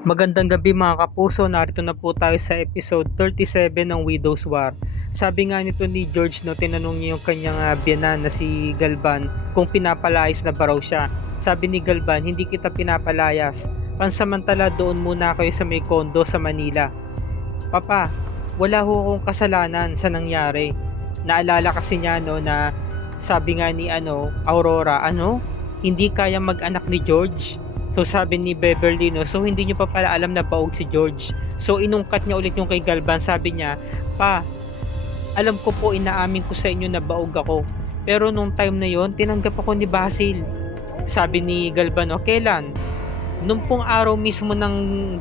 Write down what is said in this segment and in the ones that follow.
Magandang gabi mga kapuso, narito na po tayo sa episode 37 ng Widow's War. Sabi nga nito ni George, no, tinanong niya yung kanyang biyanan na si Galvan kung pinapalayas na ba raw siya. Sabi ni Galvan, hindi kita pinapalayas. Pansamantala doon muna kayo sa may kondo sa Manila. Papa, wala ho akong kasalanan sa nangyari. Naalala kasi niya no na sabi nga ni Aurora, hindi kaya mag-anak ni George. So sabi ni Beverly no, so hindi niyo pa pala alam na baog si George. So inungkat niya ulit yung kay Galvan, sabi niya, "Pa, alam ko po, inaamin ko sa inyo na baog ako. Pero nung time na yon, tinanggap ako ni Basil." Sabi ni Galvan, "O kailan?" "Nung pong araw mismo ng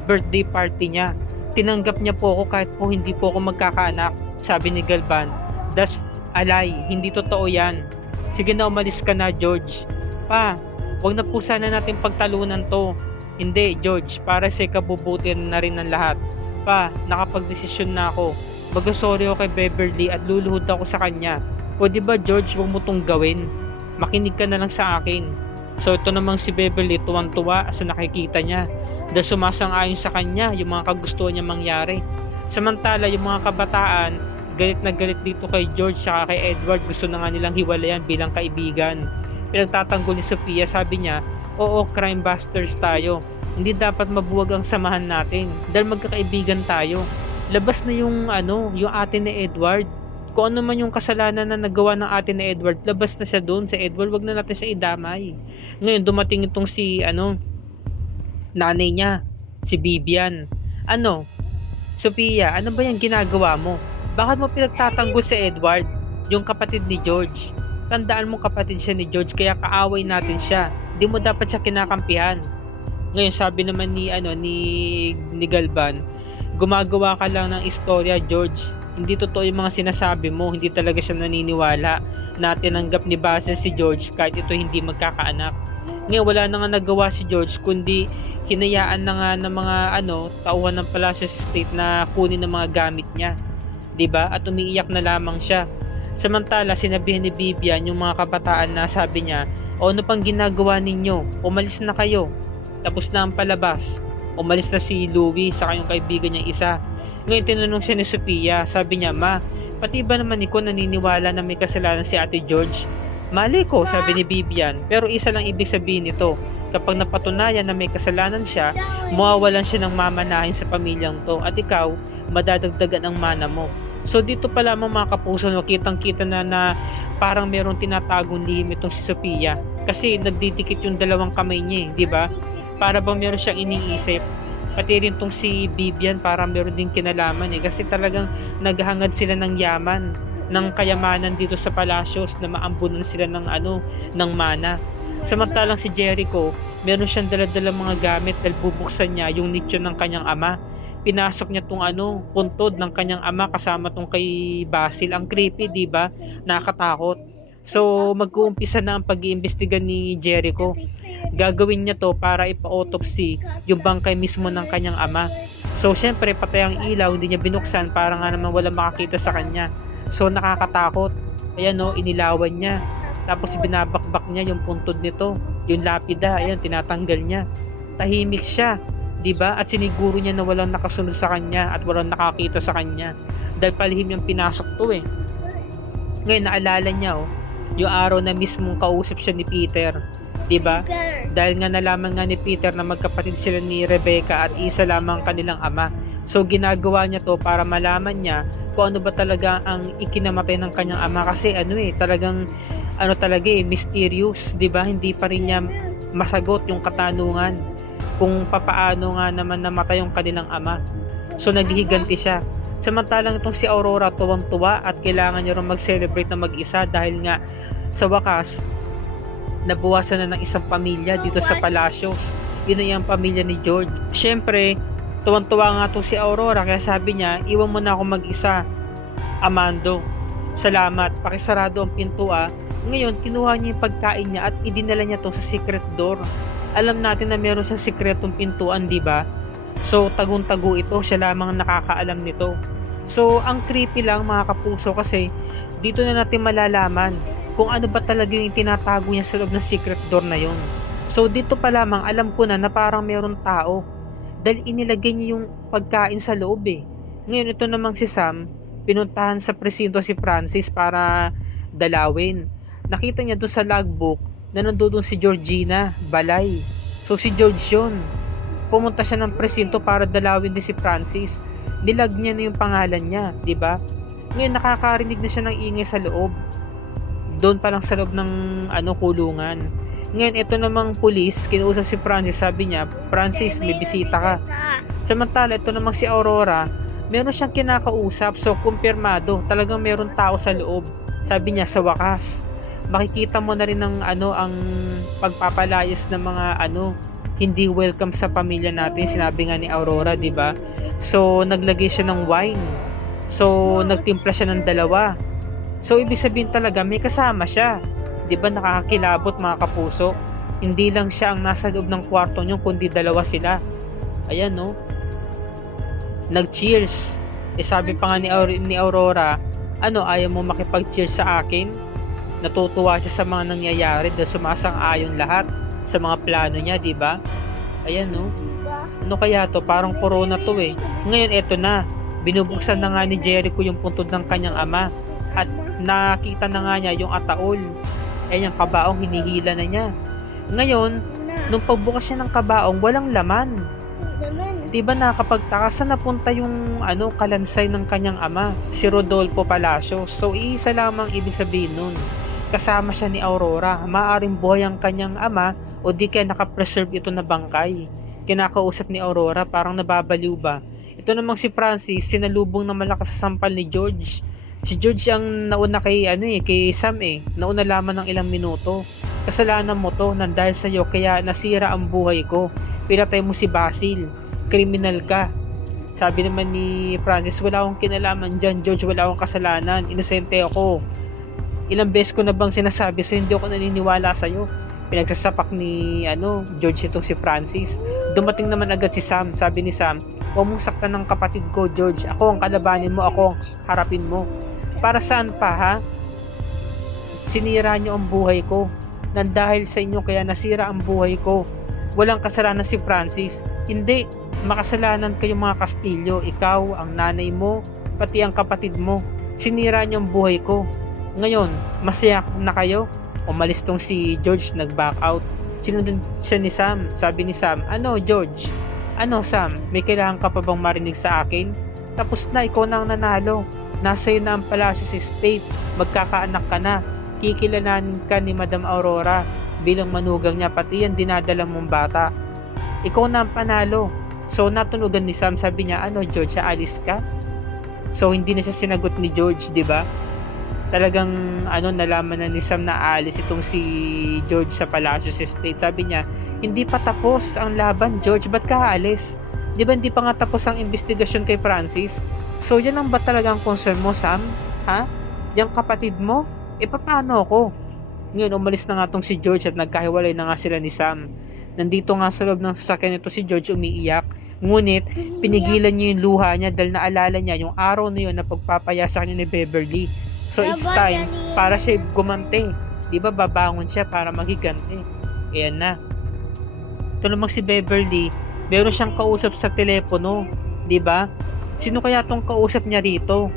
birthday party niya. Tinanggap niya po ako kahit po hindi po ako magkakaanak." Sabi ni Galvan, "Das alay, hindi totoo yan. Sige na, umalis ka na, George." "Pa, wag na po sana natin pagtalunan to." "Hindi, George, para sa ikabubuti na rin ng lahat. Pa, nakapagdesisyon na ako. Mag-sorry ako kay Beverly at luluhod ako sa kanya. Pwede ba, George, wag mo tong gawin? Makinig ka na lang sa akin." So ito namang si Beverly, tuwang-tuwa sa nakikita niya dahil sumasang-ayon sa kanya yung mga kagustuhan niya mangyari. Samantala yung mga kabataan, galit na galit dito kay George saka kay Edward, gusto na nga nilang hiwalayan bilang kaibigan. Pinagtatanggol ni Sophia, sabi niya, "Oo, crime busters tayo. Hindi dapat mabuwag ang samahan natin dahil magkakaibigan tayo. Labas na yung ate ni Edward. Kung ano man yung kasalanan na nagawa ng ate ni Edward, labas na siya doon sa Edward. Wag na natin siya idamay." Ngayon dumating itong si nanay niya, si Vivian. "Sophia, ano ba yung ginagawa mo? Bakit mo pinagtatanggol si Edward, yung kapatid ni George? Tandaan mo, kapatid siya ni George, kaya kaaway natin siya. Di mo dapat siya kinakampihan." Ngayon sabi naman ni Galvan, "Gumagawa ka lang ng istorya, George. Hindi totoo yung mga sinasabi mo. Hindi talaga siya naniniwala na tinanggap ni Basil si George kahit ito hindi magkakaanak." Ngayon wala na nga nagawa si George kundi hinayaan na nga ng mga tauhan ng Palacios Estate na kunin ng mga gamit niya, 'di ba? At umiiyak na lamang siya. Samantala sinabihan ni Vivian yung mga kabataan na sabi niya, "O ano pang ginagawa ninyo? Umalis na kayo. Tapos na ang palabas." Umalis na si Louie sa kayong kaibigan niyang isa. Ngayon tinanong siya ni Sophia, sabi niya, "Ma, pati ba naman ikaw naniniwala na may kasalanan si Ate George?" "Mali ko," sabi ni Vivian, "pero isa lang ibig sabihin nito. Kapag napatunayan na may kasalanan siya, mawawalan siya ng mamanahin sa pamilyang to at ikaw, madadagdagan ang mana mo." So dito pa lamang mga kapuso, kitang-kita na parang merong tinatagong lihim itong si Sophia. Kasi nagdidikit yung dalawang kamay niya, di ba? Para bang meron siyang iniisip. Pati rin tong si Vivian para meron din kinalaman kasi talagang naghahangad sila ng yaman, ng kayamanan dito sa Palacios na maambunan sila ng mana. Samantalang si Jericho, meron siyang dala-dala mga gamit dahil bubuksan niya yung nicho ng kanyang ama. Pinasok niya tong puntod ng kanyang ama kasama tong kay Basil. Ang creepy, di ba? Nakakatakot. So mag-uumpisa na ang pag-iimbestiga ni Jericho. Gagawin niya to para ipa-autopsy yung bangkay mismo ng kanyang ama. So syempre patay ang ilaw, hindi niya binuksan para nga naman wala makakita sa kanya. So nakakatakot. Ayan inilawan niya. Tapos binabakbak niya yung puntod nito, yung lapida, ayan tinatanggal niya. Tahimik siya, 'di ba? At siniguro niya na walang nakasunod sa kanya at walang nakakita sa kanya. Dahil palihim yung pinasok to eh. Ngayon naalala niya yung araw na mismong kausap siya ni Peter, 'di ba? Dahil nga nalaman nga ni Peter na magkapatid sila ni Rebecca at isa lamang kanilang ama. So ginagawa niya to para malaman niya kung ano ba talaga ang ikinamatay ng kanyang ama kasi talagang mysterious, 'di ba? Hindi pa rin niya masagot yung katanungan kung papaano nga naman namatay yung kanilang ama. So naghihiganti siya. Samantalang itong si Aurora tuwang-tuwa at kailangan niya rin mag-celebrate na mag-isa dahil nga sa wakas nabuwasan na ng isang pamilya dito sa Palacios. Yun na yung pamilya ni George. Syempre, tuwang-tuwa nga itong si Aurora kaya sabi niya, "Iwan mo na ako mag-isa, Amando. Salamat, pakisarado ang pinto ah." Ngayon, kinuha niya yung pagkain niya at idinala niya to sa secret door. Alam natin na meron sa sikretong pintuan, di ba? So, tagong-tago ito, siya lamang ang nakakaalam nito. So, ang creepy lang mga kapuso kasi dito na natin malalaman kung ano ba talaga yung tinatago niya sa loob ng secret door na yun. So, dito pa lamang alam ko na parang meron tao dahil inilagay niya yung pagkain sa loob eh. Ngayon ito namang si Sam, pinuntahan sa presinto si Francis para dalawin. Nakita niya doon sa logbook na nandoon si Georgina Balay. So si George yun. Pumunta siya ng presinto para dalawin din si Francis. Nilag niya na yung pangalan niya, di ba? Ngayon nakakarinig na siya ng ingay sa loob. Doon pa lang sa loob ng kulungan. Ngayon ito namang pulis, kinuusap si Francis, sabi niya, Francis, may bisita ka. Samantala ito namang si Aurora, meron siyang kinakausap, so kumpirmado, talagang meron tao sa loob. Sabi niya, sa wakas, makikita mo na rin ang ang pagpapalayas ng mga hindi welcome sa pamilya natin, sinabi nga ni Aurora, di ba? So naglagay siya ng wine. So nagtimpla siya ng dalawa. So ibig sabihin talaga may kasama siya. 'Di ba, nakakakilabot mga kapuso? Hindi lang siya ang nasa loob ng kwarto niyo, kundi dalawa sila. Ayan no. Nag-cheers. Sabi pa nga ni Aurora, ayaw mo makipag-cheers sa akin? Natutuwa siya sa mga nangyayari dahil sumasang-ayon lahat sa mga plano niya, 'di ba? Ayan no. Ano kaya to? Parang corona to eh. Ngayon eto na. Binubuksan na nga ni Jericho yung puntod ng kanyang ama. At nakita na nga niya yung ataol. Ayan, yung kabaong hinihila na niya. Ngayon, nung pagbukas niya ng kabaong, walang laman. Diba nakakapagtaka, saan napunta yung kalansay ng kanyang ama? Si Rodolfo Palacios. So, iisa lamang ibig sabihin nun. Kasama siya ni Aurora. Maaring buhay ang kanyang ama o di kaya nakapreserve ito na bangkay. Kinakausap ni Aurora, parang nababaliw ba? Ito namang si Francis, sinalubong na malakas sa sampal ni George. Si George ang nauna kay Sam eh. Nauna lamang ng ilang minuto. Kasalanan mo to, nandahil sa iyo kaya nasira ang buhay ko. Pinatay mo si Basil. Kriminal ka. Sabi naman ni Francis, wala akong kinalaman dyan, George, wala akong kasalanan. Inosente ako. Ilang beses ko na bang sinasabi so hindi ako naniniwala sa iyo. Pinagsasapak ni George itong si Francis. Dumating naman agad si Sam. Sabi ni Sam, huwag mong saktan ng kapatid ko, George. Ako ang kalabanin mo, ako ang harapin mo. Para saan pa ha? Sinira niyo ang buhay ko. Nandahil sa inyo kaya nasira ang buhay ko. Walang kasalanan si Francis. Hindi, makasalanan kayo mga Castillo. Ikaw, ang nanay mo, pati ang kapatid mo. Sinira niyo ang buhay ko. Ngayon, masaya na kayo? Umalis tong si George, nag-back out. Sinundan siya ni Sam. Sabi ni Sam, George? Sam, may kailangan ka pa bang marinig sa akin? Tapos na, ikaw na ang nanalo. Nasa iyo na ang Palacios Estate. Magkakaanak ka na. Kikilalanin ka ni Madam Aurora bilang manugang niya, pati yan dinadala mong bata. Ikaw na ang panalo. So natunugan ni Sam, sabi niya, George, aalis ka? So hindi na siya sinagot ni George, di ba? Talagang nalaman na ni Sam na aalis itong si George sa Palacios Estate. Sabi niya, hindi pa tapos ang laban, George, ba't ka aalis? Di ba hindi pa nga tapos ang investigasyon kay Francis? So yan ang ba talagang concern mo, Sam? Ha? Yang kapatid mo? Paano ako? Ngayon umalis na nga tong si George at nagkahiwalay na nga sila ni Sam. Nandito nga sa loob ng sasakyan ito si George, umiiyak. Ngunit pinigilan niya yung luha niya dahil naalala niya yung araw na yun na pagpapaya sa kanya ni Beverly. So it's time para siya gumante. Di ba babangon siya para magigante? Ayan na. Ito namang si Beverly, meron siyang kausap sa telepono. Di ba? Sino kaya tong kausap niya rito?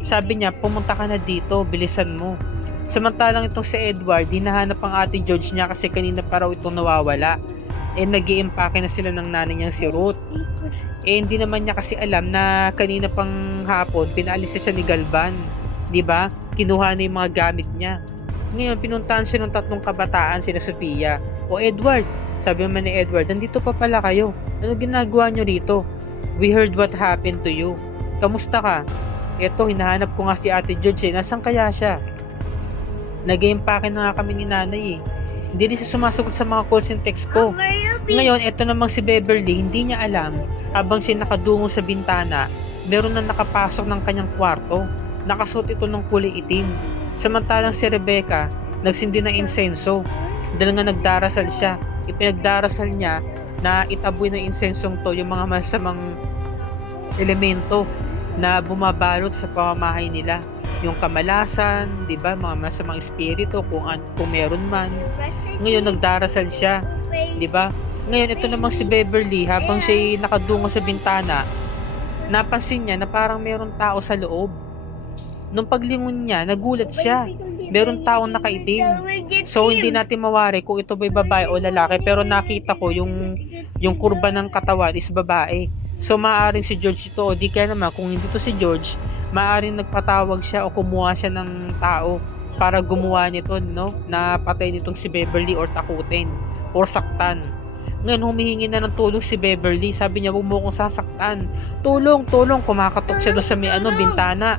Sabi niya, pumunta ka na dito, bilisan mo. Samantalang itong si Edward, hinahanap ang ate George niya kasi kanina pa raw itong nawawala. Nag-i-impake na sila ng nanay niyang si Ruth. Hindi naman niya kasi alam na kanina pang hapon, pinaalis siya ni Galvan. Diba? Kinuha na yung mga gamit niya. Ngayon, pinuntahan siya ng tatlong kabataan, sina Sofia. O Edward, sabi naman ni Edward, nandito pa pala kayo. Ano ginagawa niyo dito? We heard what happened to you. Kamusta ka? Eto, hinahanap ko nga si ate George eh. Nasaan kaya siya? Nag-i-impake na nga kami ni nanay eh. Hindi rin siya sumasagot sa mga calls and text ko. Ngayon, eto namang si Beverly, hindi niya alam. Habang siya nakadungo sa bintana, meron na nakapasok ng kanyang kwarto. Nakasuot ito ng kulay itim. Samantalang si Rebecca, nagsindi ng insenso. Dahil nga nagdarasal siya. Ipinagdarasal niya na itaboy ng insensong to yung mga masamang elemento na bumabalot sa pamamahay nila. Yung kamalasan, 'di ba, mga masamang espiritu kung meron man. Ngayon nagdarasal siya, 'di ba? Ngayon ito namang si Beverly habang siya'y nakadungo sa bintana, napansin niya na parang merong tao sa loob. Nung paglingon niya, nagulat siya. Merong taong nakaitim. So hindi natin mawari kung ito ba'y babae o lalaki, pero nakita ko yung kurba ng katawan is babae. So maaaring si George ito, o di kaya naman kung hindi to si George, maaaring nagpatawag siya o kumuha siya ng tao para gumawa nito, no? Na patay nitong si Beverly or takutin or saktan. Ngayon humihingi na ng tulong si Beverly. Sabi niya, huwag mo akong sasaktan. Tulong, tulong. Kumakatok siya doon sa may bintana.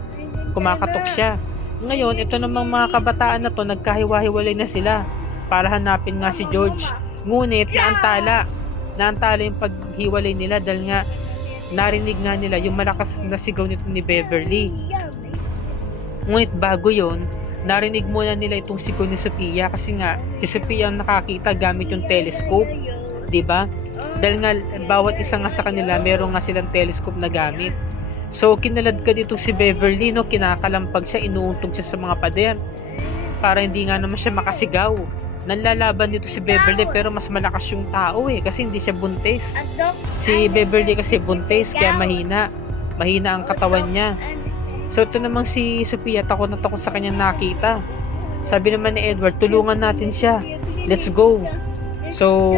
Kumakatok siya. Ngayon, ito namang mga kabataan na to, nagkahiwa-hiwalay na sila para hanapin nga si George. Ngunit naantala yung paghiwalay nila dahil nga narinig nga nila yung malakas na sigaw nito ni Beverly. Ngunit bago yon, narinig muna nila itong sigaw ni Sophia kasi nga si Sophia ang nakakita gamit yung telescope, 'di ba? Dahil nga bawat isa nga sa kanila meron nga silang telescope na gamit. So kinalad ka dito si Beverly, no, kinakalampag siya, inuuntog siya sa mga pader para hindi nga naman siya makasigaw. Nanlalaban dito si Beverly pero mas malakas yung tao kasi hindi siya buntis. Si Beverly kasi buntis kaya mahina ang katawan niya. So ito namang si Sophia, takot na takot sa kanya nakita. Sabi naman ni Edward, tulungan natin siya, let's go. So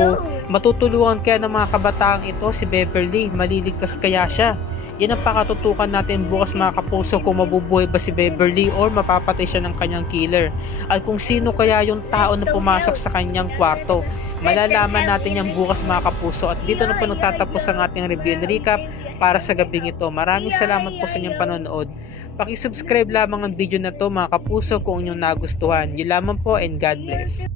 matutulungan kaya ng mga kabataang ito si Beverly, maliligtas kaya siya? Yan ang pakatutukan natin bukas mga kapuso, kung mabubuhay ba si Beverly or mapapatay siya ng kanyang killer. At kung sino kaya yung tao na pumasok sa kanyang kwarto. Malalaman natin yan bukas mga kapuso. At dito na po nagtatapos ang ating review and recap para sa gabing ito. Maraming salamat po sa inyong panonood. Paki-subscribe lamang ang video na to mga kapuso kung inyong nagustuhan. Yun lamang po and God bless.